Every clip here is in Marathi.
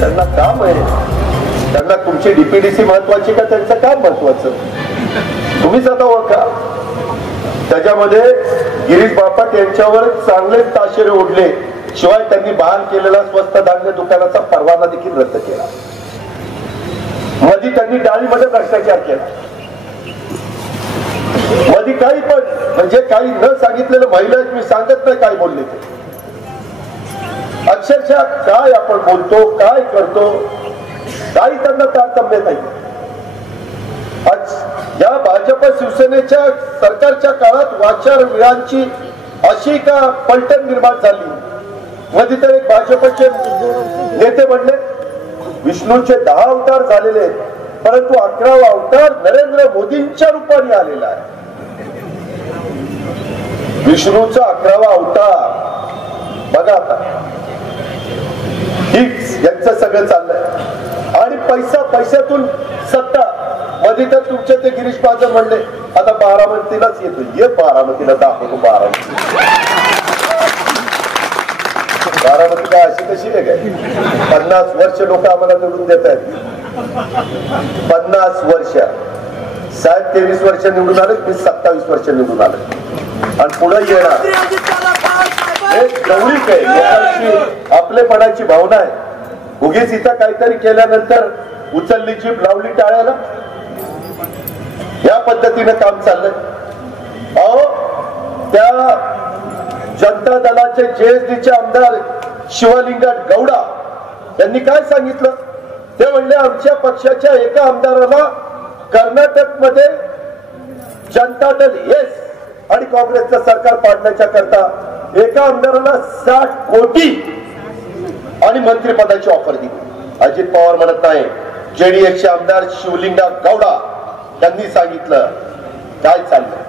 त्यांना काम आहे, त्यांना तुमची डीपीडीसी महत्वाची का त्यांचं काम महत्वाचं, तुम्हीच आता ओळखा. त्याच्यामध्ये गिरीश बापट यांच्यावर चांगले ताशेरे ओढले, शिवाय त्यांनी बहाल केलेला स्वस्त धान्य दुकानाचा परवाना देखील रद्द केला. मध्ये त्यांनी डाळीमध्ये भ्रष्टाचार केला. मध्ये काही पण म्हणजे काही न सांगितलेलं महिला मी सांगत नाही काय बोलले ते. अक्षरशः काय आपण बोलतो काय करतो काही त्यांना तारतम्य नाही. आज या भाजप शिवसेनेच्या सरकारच्या काळात वाचारविरांची अशी का पलटण निर्माण झाली. मध्ये तर एक भाजपचे नेते म्हणले विष्णूचे 10 अवतार झालेले आहेत, परंतु 11वा अवतार नरेंद्र मोदींच्या रूपाने आलेला आहे. विष्णूचा 11वा अवतार बघा आता. यांचं सगळं चाललंय आणि पैशातून सत्ता. मध्ये तर तुमचे ते गिरीश महाजन म्हणले आता बारामतीलाच येतो, ये बारामतीला दाखवतो. बारामती काय अशी कशी नाही काय, 50 वर्ष लोक आम्हाला निवडून देत आहेत. 50 वर्ष. साहेब 23 वर्ष निवडून आले, मी 27 वर्ष निवडून आले आणि पुढे येणार. एक जवळीक आहे, लोकांची आपलेपणाची भावना आहे. उगीच इथं काहीतरी केल्यानंतर उचलली जीभ लावली टाळ्याला, या पद्धतीने काम चाललंय. अहो त्या जनता दलाचे जेएसडीचे आमदार शिवलिंगा गौडा यांनी काय सांगितलं, ते म्हणले आमच्या पक्षाच्या एका आमदाराला कर्नाटक मध्ये जनता दल येस आणि काँग्रेसचं सरकार पाडण्याच्या करता एका आमदाराला 60 कोटी आणि मंत्रिपदाची ऑफर दिली. अजित पवार म्हणत नाही, जेडीएसचे आमदार शिवलिंगा गौडा त्यांनी सांगितलं काय चाललंय.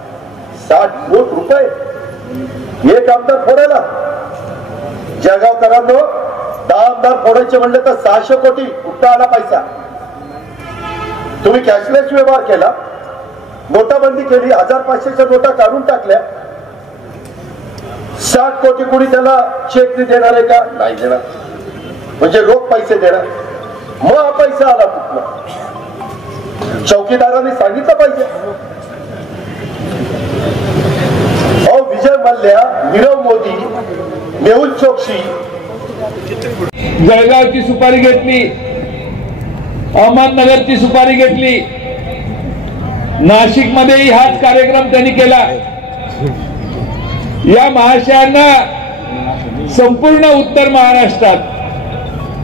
60 कोटी रुपये एक आमदार फोडायला. जळगावकरांनो 10 आमदार फोडायचे म्हणले तर 600 कोटी कुठं आला पैसा. तुम्ही कॅशलेस व्यवहार केला, नोटाबंदी केली, 1500च्या नोटा काढून टाकल्या. 60 कोटी कोणी त्याला चेक देणार आहे का? नाही देणार. म्हणजे रोख पैसे देणार. मग हा पैसा आला कुठला? चौकीदारांनी सांगितलं पाहिजे. विजय मल्ल्या, नीरव मोदी, मेहुल चोक्सी जळगावची सुपारी घेतली, अहमदनगरची सुपारी घेतली, नाशिक मध्येही हाच कार्यक्रम त्यांनी केला. या महाशयांना संपूर्ण उत्तर महाराष्ट्रात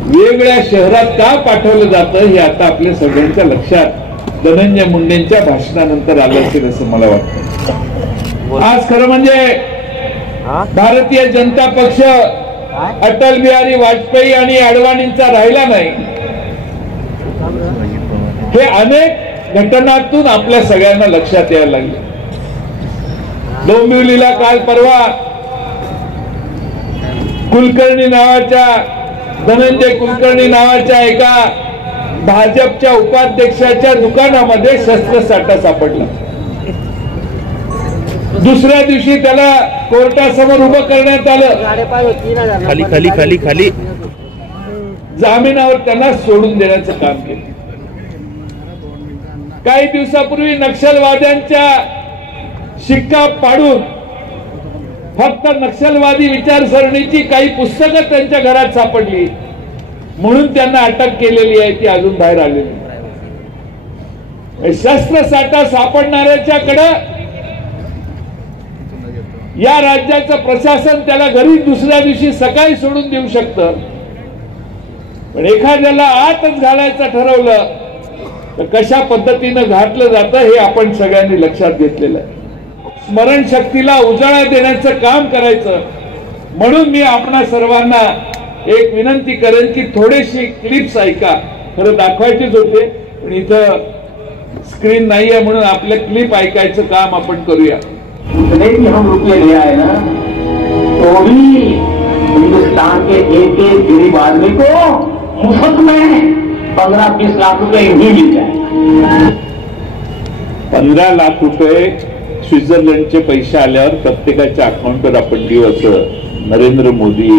वेगवेगळ्या शहरात का पाठवलं जातं हे आता आपल्या सगळ्यांच्या लक्षात धनंजय मुंडेंच्या भाषणानंतर आलं असेल असं मला वाटतं. आज खरं म्हणजे भारतीय जनता पक्ष अटल बिहारी वाजपेयी आणि अडवाणींचा राहिला नाही. हे अनेक घटनांतून आपल्या सगळ्यांना लक्षात यायला लागले. डोंबिवलीला काल परवा कुलकर्णी नावाच्या धनंजय कुलकर्णी नावाच्या एका भाजपच्या उपाध्यक्षाच्या दुकानामध्ये शस्त्रसाठा सापडला. दुसऱ्या दिवशी त्याला कोर्टासमोर उभं करण्यात आलं. खाली खाली खाली खाली जामिनावर त्यांना सोडून देण्याचं काम केलं. काही दिवसापूर्वी नक्षलवाद्यांच्या शिक्का पाडून फक्त नक्षलवादी विचारसरणीची काही पुस्तकं त्यांच्या घरात सापडली म्हणून त्यांना अटक केलेली आहे, ती अजून बाहेर आलेली. शस्त्रसाठा सापडणाऱ्याच्याकडे या राज्याचं प्रशासन त्याला घरी दुसऱ्या दिवशी सकाळी सोडून देऊ शकतं, पण एखाद्याला आतच घालायचं ठरवलं तर कशा पद्धतीनं घातलं जातं हे आपण सगळ्यांनी लक्षात घेतलेलं आहे. स्मरणशक्तीला उजाळा देण्याचं काम करायचं म्हणून मी आपणा सर्वांना एक विनंती करेन की थोडेशी क्लिप्स ऐका. खरं दाखवायचेच होते पण इथं स्क्रीन नाहीये म्हणून आपल्या क्लिप ऐकायचं काम आपण करूया. इतने भी हम रुपये ले आए ना तो भी हिंदुस्तान के एक एक गरीब आदमी को मुफ्त में 15-20 लाख रुपए ही मिल जाए. 15 लाख रुपये स्वित्झर्लंडचे पैसे आल्यावर प्रत्येकाच्या अकाउंटवर आपण देऊ असं नरेंद्र मोदी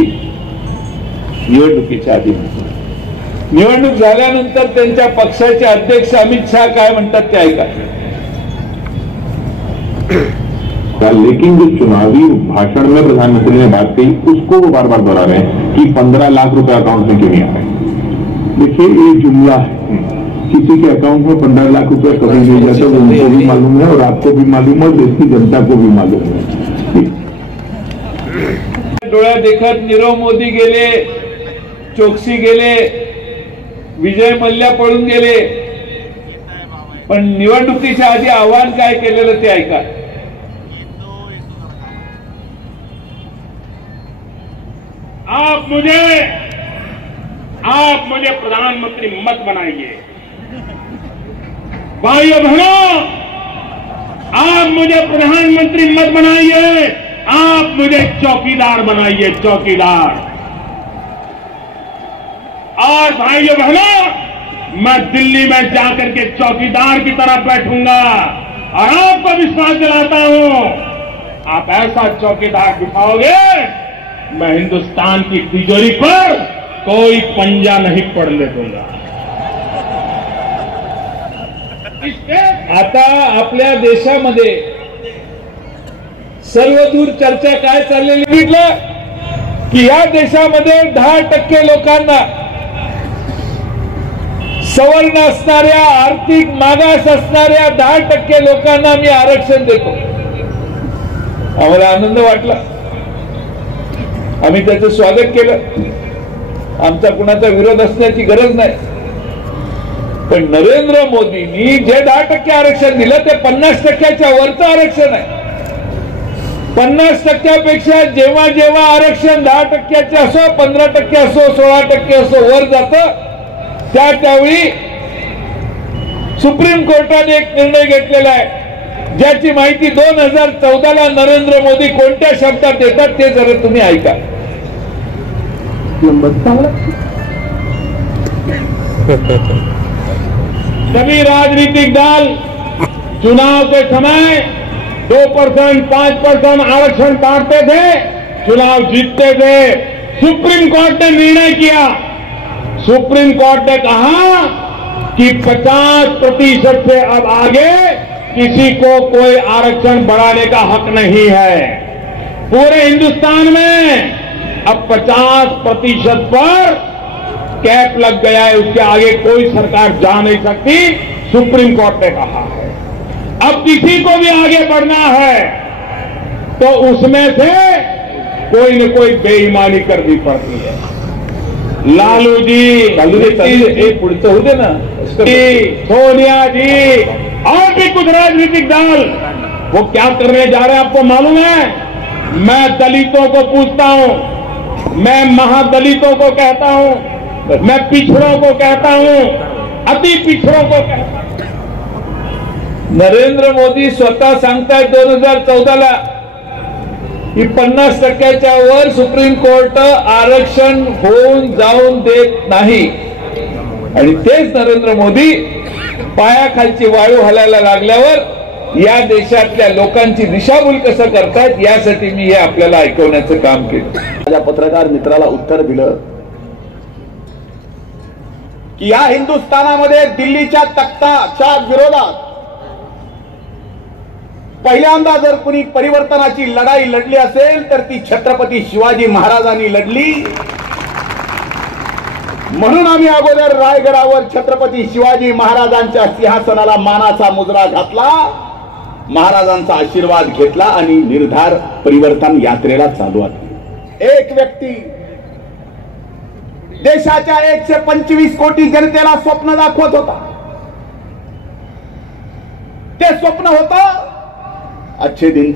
निवडणुकीच्या आधी म्हटलं. निवडणूक झाल्यानंतर त्यांच्या पक्षाचे अध्यक्ष अमित शाह काय म्हणतात ते ऐका। लेकिन जो चुनावी भाषण में प्रधानमंत्री ने बात कही उसको वो बार बार दोहरा रहे हैं कि 15 लाख रुपए अकाउंट में क्यों नहीं आ रहे। देखिए ये जुमला है, किसी के अकाउंट में 15 लाख रुपए कभी नहीं जाता, उनको भी मालूम है और आपको भी मालूम है और देश की जनता को भी मालूम है। डोळ्या देखत नीरव मोदी गेले, चोक्सी गेले, विजय मल्ल्या पळून गेले, पण निवडणुकीच्या आधी आव्हान काय केलेलं ते ऐका। आप मुझे प्रधानमंत्री मत बनाइए, भाइयों बहनों, आप मुझे प्रधानमंत्री मत बनाइए, आप मुझे चौकीदार बनाइए, चौकीदार। और भाइयों बहनों, मैं दिल्ली में जाकर के चौकीदार की तरफ बैठूंगा और आपको विश्वास दिलाता हूं, आप ऐसा चौकीदार दिखाओगे मैं हिंदुस्तान की तिजोरी पर कोई पंजा नहीं पड़ने दूंगा। आता आपल्या देशामध्ये सर्वदूर चर्चा काय चाललेली म्हटलं की या देशामध्ये 10% लोकांना, सवर्ण असणाऱ्या, आर्थिक मागास असणाऱ्या 10% लोकांना मी आरक्षण देतो। आम्हाला आनंद वाटला, आम्ही त्याचं स्वागत केलं, आमचा कुणाचा विरोध असण्याची गरज नाही। पण नरेंद्र मोदींनी जे 10% आरक्षण दिलं ते 50%च्या वरचं आरक्षण आहे। 50%पेक्षा जेव्हा जेव्हा आरक्षण 10%चे असो, 15% असो, 16% असो वर जातं, त्यावेळी सुप्रीम कोर्टाने एक निर्णय घेतलेला आहे, ज्याची माहिती 2014ला नरेंद्र मोदी कोणत्या शब्दात देतात ते जरा तुम्ही ऐका। सभी राजनीतिक दल चुनाव के समय 2%, 5% आरक्षण बांटते थे, चुनाव जीतते थे। सुप्रीम कोर्ट ने निर्णय किया, सुप्रीम कोर्ट ने कहा कि 50% से अब आगे किसी को कोई आरक्षण बढ़ाने का हक नहीं है। पूरे हिंदुस्तान में अब 50% पर कैप लग गया है, उसके आगे कोई सरकार जा नहीं सकती, सुप्रीम कोर्ट ने कहा है। अब किसी को भी आगे बढ़ना है तो उसमें से कोई न कोई बेईमानी करनी पड़ती है। लालू जी पुढचं होते ना, सोनिया जी और भी कुछ राजनीतिक दल वो क्या करने जा रहे हैं आपको मालूम है। मैं दलितों को पूछता हूं, मैं महादलितों को कहता हूं, मैं पिछड़ों को कहता हूं, अति पिछड़ों को कहता हूं। नरेंद्र मोदी स्वतः सांगतायत 2014ला की 50%च्या वर सुप्रीम कोर्ट आरक्षण होऊन जाऊन देत नाही, आणि तेच नरेंद्र मोदी पायाखालची वाळू हलायला लागल्यावर या देशातल्या लोकांची दिशाभूल कसं करतात यासाठी मी हे आपल्याला ऐकवण्याचं काम केलं। माझ्या पत्रकार मित्राला उत्तर दिलं की या हिंदुस्थानामध्ये दिल्लीच्या तख्ताच्या विरोधात पहिल्यांदा जर कुणी परिवर्तनाची लढाई लढली असेल तर ती छत्रपती शिवाजी महाराजांनी लढली। म्हणून आम्ही अगोदर रायगडावर छत्रपती शिवाजी महाराजांच्या सिंहासनाला मानाचा मुजरा घातला, महाराजांचा आशीर्वाद घेतला आणि निर्धार परिवर्तन यात्रेला चालू आहे। एक व्यक्ती देशाच्या 125 कोटी जनतेला स्वप्न दाखवत होता, ते स्वप्न होतं अच्छे दिन।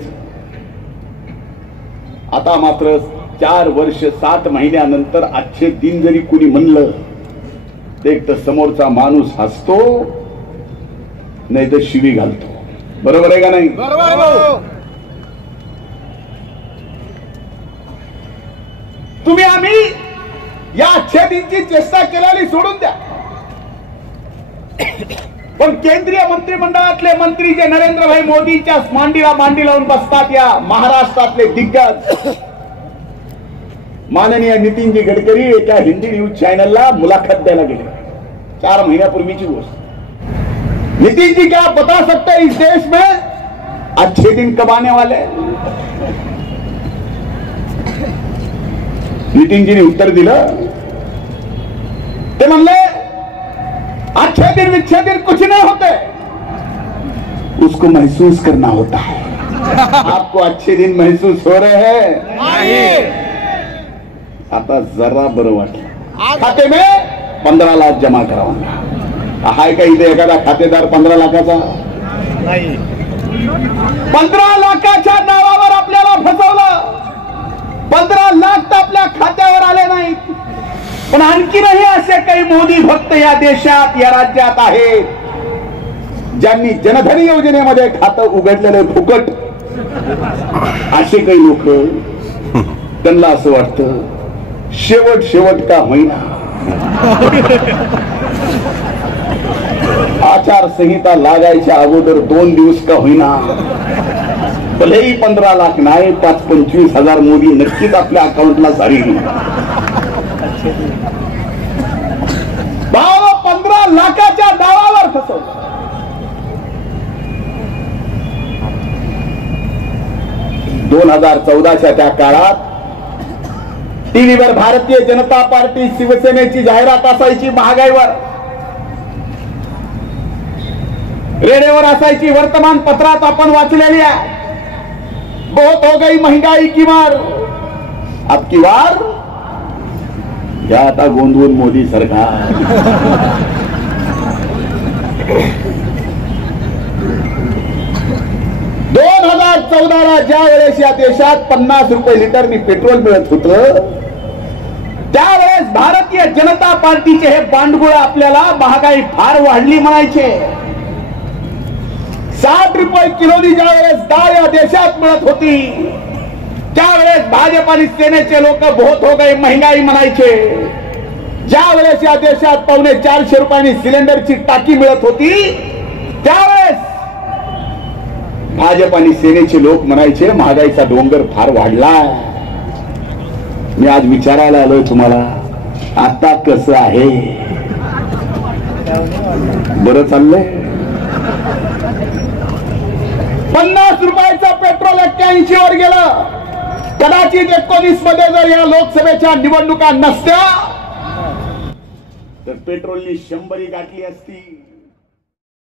आता मात्र 4 वर्ष 7 महिन्यानंतर अच्छे दिन जरी कुणी म्हणलं एक तर समोरचा माणूस हसतो नाही तर शिवी घालतो। बरोबर आहे का नाही? तुम्ही आम्ही या अच्छे दिनची चेष्टा केलेली सोडून द्या, पण केंद्रीय मंत्रिमंडळातले मंत्री जे नरेंद्रभाई मोदींच्या मांडी लावून बसतात, या महाराष्ट्रातले दिग्गज माननीय नितीनजी गडकरी एका हिंदी न्यूज चैनलला मुलाखत द्यायला गेले 4 महीन्यापूर्वीची गोष्ट। नितीन जी क्या बता सकते हैं इस देश में अच्छे दिन कब आने वाले? नितीन जी ने उत्तर दिलं, ते म्हणले अच्छे दिन विच्छे दिन कुछ नहीं होते, उसको महसूस करना होता है। आपको अच्छे दिन महसूस हो रहे हैं? नहीं। आता जरा बरं वाटलं। खाते में 15 लाख जमा करावा। हाय का इथे एखादा खातेदार 15 लाखाचा? नाही। 15 लाखाच्या नावावर आपल्याला फसवलं। 15 लाख तर आपल्या खात्यावर आले नाहीत, पण आणखीनही असे काही मोदी भक्त या देशात या राज्यात आहेत ज्यांनी जनधन योजनेमध्ये खातं उघडलेले फुकट। असे काही लोक, त्यांना असं वाटतं शेवट का होईना आचारसंहिता लागायच्या अगोदर 2 दिवस का होईना, भलेही 15 लाख नाही 25-25 हजार मोदी नक्कीच आपल्या अकाउंटला जाईल। 15 लाखाच्या दावावर फसवलं। 2014च्या त्या काळात टीव्हीवर भारतीय जनता पार्टी शिवसेनेची जाहिरात असायची महागाईवर, रेडिओवर असायची, वर्तमानपत्रात आपण वाचलेली आहे, बहुत हो गई महंगाई की मार। अब की बार या आता गोंधळून मोदी सरकार। 2014ला ज्या वेळेस या देशात 50 रुपये लिटरनी पेट्रोल मिळत होतं, त्यावेळेस भारतीय जनता पार्टीचे हे बांडगुळ आपल्याला महागाई फार वाढली म्हणायचे। 60 रुपये किलोनी ज्या वेळेस डाळ या देशात मिळत होती, त्यावेळेस भाजप आणि सेनेचे लोक बहुत हो गए महंगाई म्हणायचे। ज्या वेळेस या देशात 450 रुपयांनी सिलेंडरची टाकी मिळत होती, त्यावेळेस भाजप आणि सेनेचे लोक म्हणायचे महागाईचा डोंगर फार वाढलाय। मी आज विचारायला आलोय तुम्हाला, आता कसं आहे? बरं चाललंय? 50 रुपयाचं पेट्रोल 81 वर गेलं। कदाचित 19 मध्ये जर या लोकसभेच्या निवडणुका नसत्या तर पेट्रोलनी 100 गाठली असती।